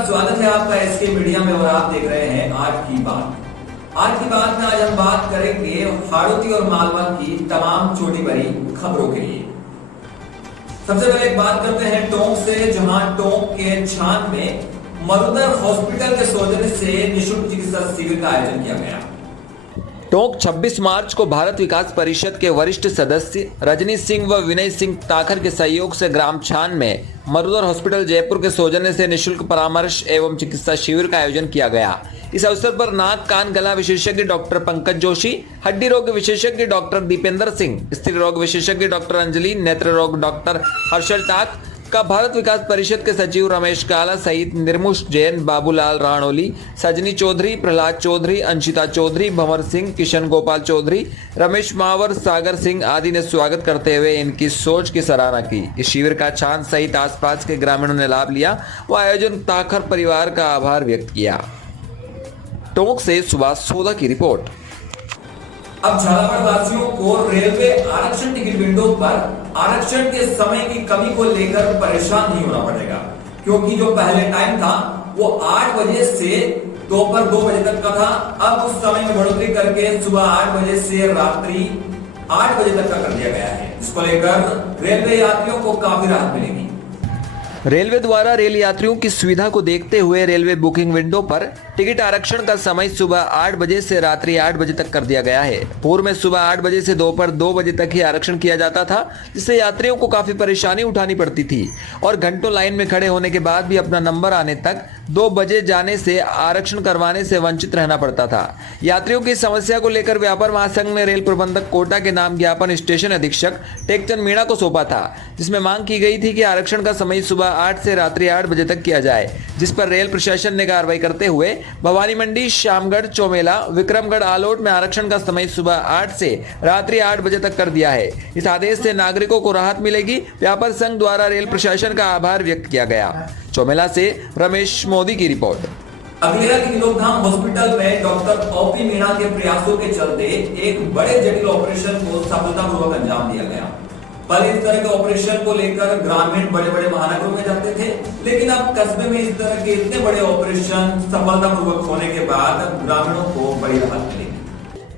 नमस्कार, स्वागत है आपका एसके मीडिया में और आप देख रहे हैं आज की बात। आज की बात में आज हम बात करेंगे हाड़ौती और मालवा की तमाम छोटी बड़ी खबरों के लिए। सबसे पहले एक बात करते हैं टोंक से, जहां टोंक के छान में मरुधर हॉस्पिटल के सौजन्य से निःशुल्क चिकित्सा शिविर का आयोजन किया गया। टोंक 26 मार्च को भारत विकास परिषद के वरिष्ठ सदस्य रजनी सिंह व विनय सिंह ताखर के सहयोग से ग्राम छान में मरुधर हॉस्पिटल जयपुर के सौजन्य से निःशुल्क परामर्श एवं चिकित्सा शिविर का आयोजन किया गया। इस अवसर पर नाक कान गला विशेषज्ञ डॉक्टर पंकज जोशी, हड्डी रोग विशेषज्ञ डॉक्टर दीपेंद्र सिंह, स्त्री रोग विशेषज्ञ डॉक्टर अंजलि, नेत्र रोग डॉक्टर हर्षल टाक का भारत विकास परिषद के सचिव रमेश काला सहित निर्मुष जैन, बाबूलाल राणोली, सजनी चौधरी, प्रहलाद चौधरी, अंशिता चौधरी, भंवर सिंह, किशन गोपाल चौधरी, रमेश मावर, सागर सिंह आदि ने स्वागत करते हुए इनकी सोच की सराहना की। इस शिविर का छान सहित आसपास के ग्रामीणों ने लाभ लिया व आयोजन ताखर परिवार का आभार व्यक्त किया। टोंक से सुभाष सोदा की रिपोर्ट। अब झालावाड़ वासियों को रेलवे आरक्षण टिकट विंडो पर आरक्षण के समय की कमी को लेकर परेशान नहीं होना पड़ेगा, क्योंकि जो पहले टाइम था वो 8 बजे से दोपहर 2 बजे तक का था। अब उस समय में बढ़ोतरी करके सुबह 8 बजे से रात्रि 8 बजे तक का कर दिया गया है। इसको लेकर रेलवे यात्रियों को काफी राहत मिलेगी। रेलवे द्वारा रेल यात्रियों की सुविधा को देखते हुए रेलवे बुकिंग विंडो पर टिकट आरक्षण का समय सुबह 8 बजे से रात्रि 8 बजे तक कर दिया गया है। पूर्व में सुबह 8 बजे से दोपहर 2 बजे तक ही आरक्षण किया जाता था, जिससे यात्रियों को काफी परेशानी उठानी पड़ती थी और घंटों लाइन में खड़े होने के बाद भी अपना नंबर आने तक 2 बजे जाने से आरक्षण करवाने से वंचित रहना पड़ता था। यात्रियों की समस्या को लेकर व्यापार महासंघ ने रेल प्रबंधक कोटा के नाम ज्ञापन स्टेशन अधीक्षक टेकचंद मीणा को सौंपा था, जिसमें मांग की गई थी कि आरक्षण का समय सुबह 8 से रात्रि 8 बजे तक किया जाए, जिस पर रेल प्रशासन ने कार्रवाई करते हुए भवानी मंडी, श्यामगढ़, चौमेला, विक्रमगढ़, आलोट में आरक्षण का समय सुबह 8 से रात्रि 8 बजे तक कर दिया है। इस आदेश से नागरिकों को राहत मिलेगी। व्यापार संघ द्वारा रेल प्रशासन का आभार व्यक्त किया गया। चौमेला से रमेश मोदी की रिपोर्ट। अगलेरा के निरोगधाम हॉस्पिटल में डॉक्टर ओपी मीणा के प्रयासों के चलते एक बड़े जटिल ऑपरेशन को सफलतापूर्वक अंजाम दिया गया। पहले इस तरह के ऑपरेशन को लेकर ग्रामीण बड़े बड़े महानगरों में जाते थे, लेकिन अब कस्बे में इस तरह के इतने बड़े ऑपरेशन सफलतापूर्वक होने के बाद ग्रामीणों को बड़ी राहत मिलेगी।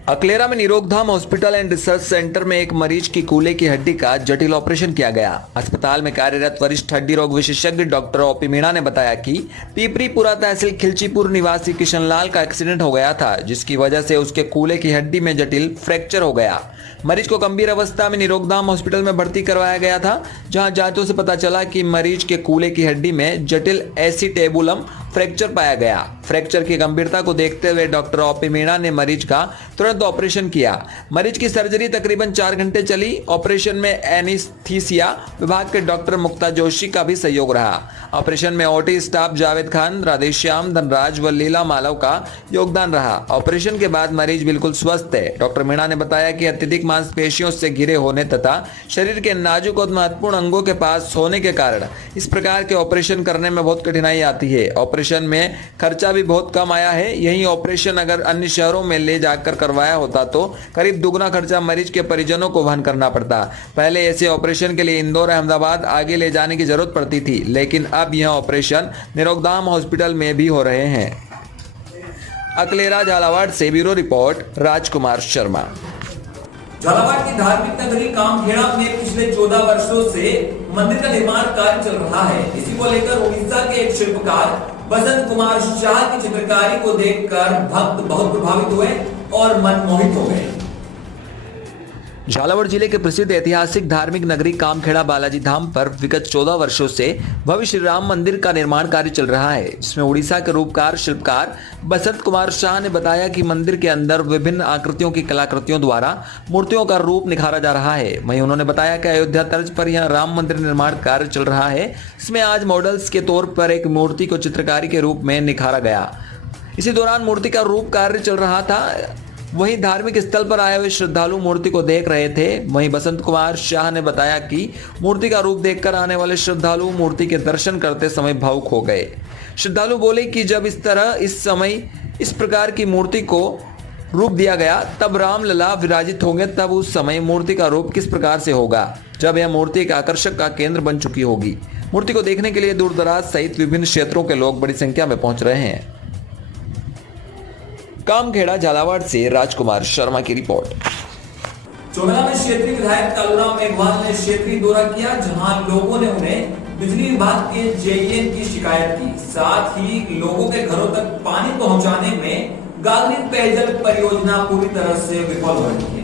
अकलेरा में Nirogdham hospital and research centre में एक मरीज की कूल्हे की हड्डी का जटिल ऑपरेशन किया गया। अस्पताल में कार्यरत वरिष्ठ हड्डी रोग विशेषज्ञ डॉक्टर ओपी मीणा ने बताया कि पीपरीपुरा तहसील खिलचीपुर निवासी किशनलाल का एक्सीडेंट हो गया था, जिसकी वजह से उसके कूल्हे की हड्डी में जटिल फ्रैक्चर हो गया। मरीज को गंभीर अवस्था में निरोगधाम हॉस्पिटल में भर्ती करवाया गया था, जहां जांचों से पता चला कि मरीज के कूल्हे की हड्डी में जटिल एसिटेबुलम फ्रैक्चर पाया गया। फ्रैक्चर की गंभीरता को देखते हुए डॉक्टर ओपी मीणा ने मरीज का तुरंत ऑपरेशन किया। मरीज की सर्जरी तकरीबन 4 घंटे चली। ऑपरेशन में एनेस्थीसिया विभाग के डॉक्टर मुक्ता जोशी का भी सहयोग रहा। ऑपरेशन में ओटी स्टाफ जावेद खान, राधेश्याम, धनराज व लीला मालव का योगदान रहा। ऑपरेशन के बाद मरीज बिल्कुल स्वस्थ है। डॉक्टर मीणा ने बताया कि अत्यधिक मांसपेशियों से घिरे होने तथा शरीर के नाजुक और महत्वपूर्ण अंगों के पास होने के कारण इस प्रकार के ऑपरेशन करने में बहुत कठिनाई आती है। ऑपरेशन में खर्चा भी बहुत कम आया है। यही ऑपरेशन अगर अन्य शहरों में ले जाकर करवाया होता तो करीब दुगना खर्चा मरीज के परिजनों को वहन करना पड़ता। पहले ऐसे ऑपरेशन के लिए इंदौर, अहमदाबाद आगे ले जाने की जरूरत पड़ती थी, लेकिन अब यह ऑपरेशन निरोगधाम हॉस्पिटल में भी हो रहे हैं। अकलेरा झालावाड़ से ब्यूरो रिपोर्ट राजकुमार शर्मा। झालावाड़ की धार्मिक नगरी कामखेड़ा में पिछले 14 वर्षों से मंदिर का निर्माण कार्य चल रहा है। इसी को लेकर उड़ीसा के एक शिल्पकार बसंत कुमार शाह की चित्रकारी को देखकर भक्त बहुत प्रभावित हुए और मनमोहित हो गए। झालावाड़ जिले के प्रसिद्ध ऐतिहासिक धार्मिक नगरी कामखेड़ा बालाजी धाम पर विगत 14 वर्षों से भव्य श्री राम मंदिर का निर्माण कार्य चल रहा है, जिसमें उड़ीसा के रूपकार शिल्पकार बसंत कुमार शाह ने बताया कि मंदिर के अंदर विभिन्न आकृतियों की कलाकृतियों द्वारा मूर्तियों का रूप निखारा जा रहा है। वहीं उन्होंने बताया कि अयोध्या तर्ज पर यह राम मंदिर निर्माण कार्य चल रहा है, इसमें आज मॉडल्स के तौर पर एक मूर्ति को चित्रकारी के रूप में निखारा गया। इसी दौरान मूर्ति का रूप कार्य चल रहा था। वहीं धार्मिक स्थल पर आए हुए श्रद्धालु मूर्ति को देख रहे थे। वहीं बसंत कुमार शाह ने बताया कि मूर्ति का रूप देखकर आने वाले श्रद्धालु मूर्ति के दर्शन करते समय भावुक हो गए। श्रद्धालु बोले कि जब इस समय इस प्रकार की मूर्ति को रूप दिया गया, तब रामलला विराजित होंगे, तब उस समय मूर्ति का रूप किस प्रकार से होगा, जब यह मूर्ति एक आकर्षक का केंद्र बन चुकी होगी। मूर्ति को देखने के लिए दूर दराज सहित विभिन्न क्षेत्रों के लोग बड़ी संख्या में पहुंच रहे हैं। कामखेड़ा झालावाड़ से राजकुमार शर्मा की रिपोर्ट। चोमेला में क्षेत्रीय विधायक कालूराम मेघवाल ने क्षेत्रीय दौरा किया, जहां लोगों ने उन्हें बिजली विभाग के जेईएन की शिकायत की। साथ ही लोगों के घरों तक पानी पहुंचाने में गागरिन पेयजल परियोजना पूरी तरह से विफल हो रही है।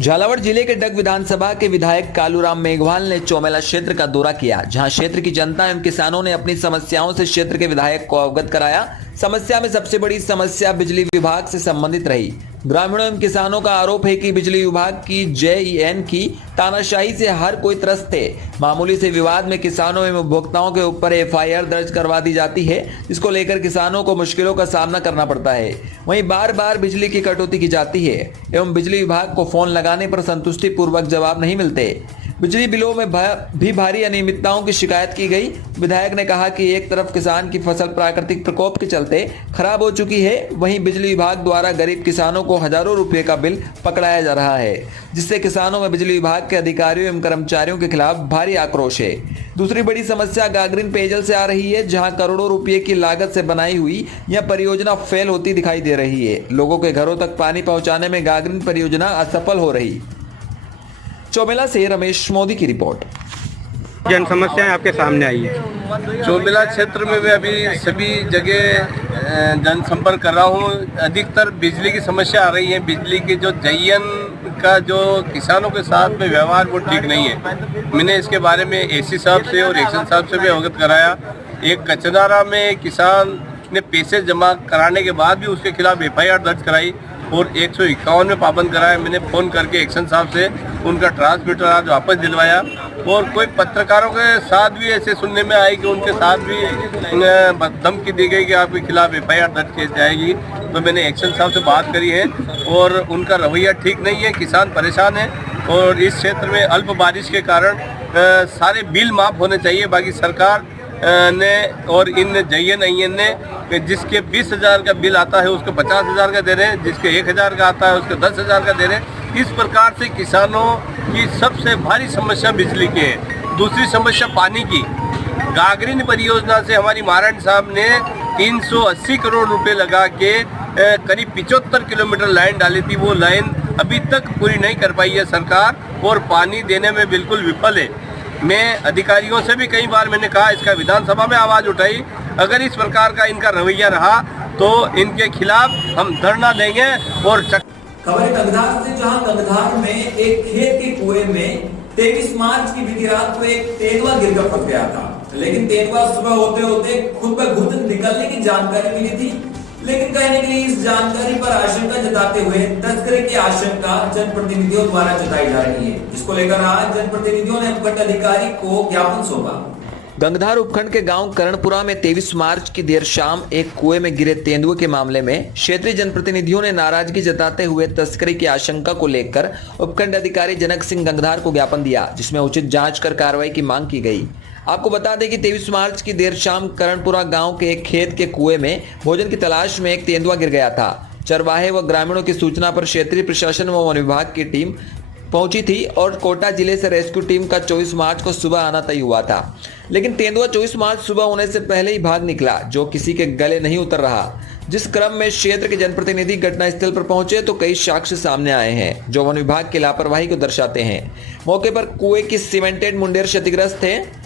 झालावाड़ जिले के डग विधानसभा के विधायक कालूराम मेघवाल ने चोमेला क्षेत्र का दौरा किया, जहां क्षेत्र की जनता एवं किसानों ने अपनी समस्याओं से क्षेत्र के विधायक को अवगत कराया। समस्या में सबसे बड़ी समस्या बिजली विभाग से संबंधित रही। ग्रामीणों एवं किसानों का आरोप है कि बिजली विभाग की जेईएन की तानाशाही से हर कोई त्रस्त है। मामूली से विवाद में किसानों एवं उपभोक्ताओं के ऊपर एफआईआर दर्ज करवा दी जाती है, जिसको लेकर किसानों को मुश्किलों का सामना करना पड़ता है। वहीं बार बार बिजली की कटौती की जाती है एवं बिजली विभाग को फोन लगाने पर संतुष्टि पूर्वक जवाब नहीं मिलते। बिजली बिलों में भी भारी अनियमितताओं की शिकायत की गई। विधायक ने कहा कि एक तरफ किसान की फसल प्राकृतिक प्रकोप के चलते खराब हो चुकी है, वहीं बिजली विभाग द्वारा गरीब किसानों को हजारों रुपए का बिल पकड़ाया जा रहा है, जिससे किसानों में बिजली विभाग के अधिकारियों एवं कर्मचारियों के खिलाफ भारी आक्रोश है। दूसरी बड़ी समस्या गागरिन पेयजल से आ रही है, जहां करोड़ों रुपए की लागत से बनाई हुई यह परियोजना फेल होती दिखाई दे रही है। लोगों के घरों तक पानी पहुंचाने में गागरिन परियोजना असफल हो रही। चोमेला से रमेश मोदी की रिपोर्ट। जन समस्याएं आपके सामने आई है। चोमेला क्षेत्र में मैं अभी सभी जगह जनसंपर्क कर रहा हूँ। अधिकतर बिजली की समस्या आ रही है। बिजली की जो जेईएन का जो किसानों के साथ में व्यवहार वो ठीक नहीं है। मैंने इसके बारे में एसी साहब से और एक्शन साहब से भी अवगत कराया। एक कचनारा में किसान ने पैसे जमा कराने के बाद भी उसके खिलाफ एफआईआर दर्ज कराई और 151 में पाबंद कराया। मैंने फ़ोन करके एक्शन साहब से उनका ट्रांसमीटर आज वापस दिलवाया। और कोई पत्रकारों के साथ भी ऐसे सुनने में आई कि उनके साथ भी धमकी दी गई कि आपके खिलाफ एफआईआर दर्ज की जाएगी। तो मैंने एक्शन साहब से बात करी है और उनका रवैया ठीक नहीं है। किसान परेशान है और इस क्षेत्र में अल्प बारिश के कारण सारे बिल माफ़ होने चाहिए। बाकी सरकार ने और इन जेईएन आईएन ने जिसके 20,000 का बिल आता है उसको 50,000 का दे रहे हैं, जिसके 1,000 का आता है उसको 10,000 का दे रहे हैं। इस प्रकार से किसानों की सबसे भारी समस्या बिजली की है। दूसरी समस्या पानी की। गागरिन परियोजना से हमारी महाराज साहब ने 380 करोड़ रुपए लगा के करीब 75 किलोमीटर लाइन डाली थी। वो लाइन अभी तक पूरी नहीं कर पाई है सरकार और पानी देने में बिल्कुल विफल है। मैं अधिकारियों से भी कई बार मैंने कहा, इसका विधानसभा में आवाज़ उठाई। अगर इस प्रकार का इनका रवैया रहा तो इनके खिलाफ हम धरना देंगे। और खबर गंगधार से, जहां गंगधार में एक खेत के कुएं में 23 मार्च की बीती रात को एक तेंदुआ गिरकर फंस गया था। लेकिन तेंदुआ सुबह होते होते खुद ब खुद निकलने की जानकारी मिली थी। लेकिन कहने के लिए इस जानकारी पर आशंका जताते हुए तस्करी की आशंका जनप्रतिनिधियों द्वारा जताई जा रही है, जिसको लेकर आज जनप्रतिनिधियों ने उपखंड अधिकारी को ज्ञापन सौंपा। गंगधार उपखंड के गांव करणपुरा में 23 मार्च की देर शाम एक कुएं में गिरे तेंदुए के मामले में क्षेत्रीय जनप्रतिनिधियों ने नाराजगी जताते हुए तस्करी की आशंका को लेकर उपखंड अधिकारी जनक सिंह गंगधार को ज्ञापन दिया, जिसमें उचित जांच कर कार्रवाई की मांग की गई। आपको बता दें कि 23 मार्च की देर शाम करणपुरा गांव के एक खेत के कुएं में भोजन की तलाश में एक तेंदुआ गिर गया था। चरवाहे व ग्रामीणों की सूचना पर क्षेत्रीय प्रशासन व वन विभाग की टीम पहुंची थी और कोटा जिले से रेस्क्यू टीम का 24 मार्च को सुबह आना तय हुआ था। लेकिन तेंदुआ 24 मार्च सुबह होने से पहले ही भाग निकला, जो किसी के गले नहीं उतर रहा। जिस क्रम में क्षेत्र के जनप्रतिनिधि घटनास्थल पर पहुंचे तो कई साक्ष्य सामने आए हैं जो वन विभाग की लापरवाही को दर्शाते हैं। मौके पर कुएं की सीमेंटेड मुंडेर क्षतिग्रस्त है।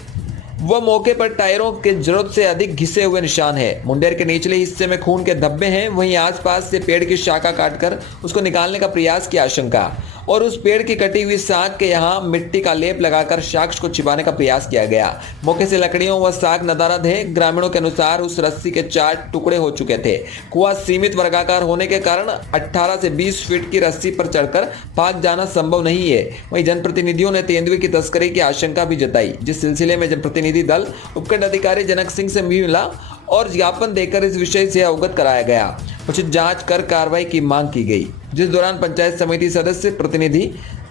वह मौके पर टायरों के जरूरत से अधिक घिसे हुए निशान है। मुंडेर के निचले हिस्से में खून के धब्बे हैं। वहीं आसपास से पेड़ की शाखा काटकर उसको निकालने का प्रयास की आशंका और उस पेड़ की कटी हुई साग के यहाँ मिट्टी का लेप लगाकर साक्ष्य को छिपाने का प्रयास किया गया। मौके से लकड़ियों व साग नदारद है। ग्रामीणों के अनुसार उस रस्सी के 4 टुकड़े हो चुके थे। कुआं सीमित वर्गाकार होने के कारण 18 से 20 फीट की रस्सी पर चढ़कर भाग जाना संभव नहीं है। वहीं जनप्रतिनिधियों ने तेंदुए की तस्करी की आशंका भी जताई, जिस सिलसिले में जनप्रतिनिधि दल उपखंड अधिकारी जनक सिंह से मिला और ज्ञापन देकर इस विषय से अवगत कराया गया। उचित जांच कर कार्रवाई की मांग की गई, जिस दौरान पंचायत समिति सदस्य प्रतिनिधि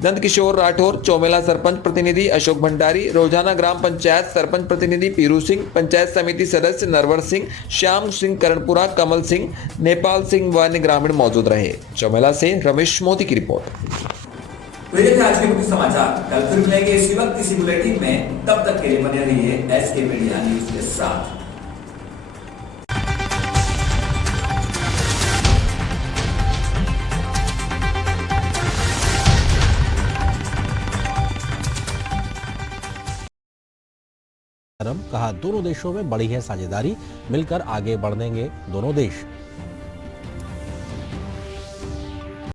नंद किशोर राठौर, चोमेला सरपंच प्रतिनिधि अशोक भंडारी, रोजाना ग्राम पंचायत सरपंच प्रतिनिधि पीरू सिंह, पंचायत समिति सदस्य नरवर सिंह, श्याम सिंह करणपुरा, कमल सिंह, नेपाल सिंह व अन्य ग्रामीण मौजूद रहे। चोमेला से रमेश मोदी की रिपोर्ट। तो ये थे आज के मुख्य समाचार। कल फिर मिलेंगे इसी वक्त इसी बुलेटिन में। तब तक के लिए बने रहिए SK मीडिया न्यूज के साथ। कहा दोनों देशों में बढ़ी है साझेदारी, मिलकर आगे बढ़ेंगे दोनों देश।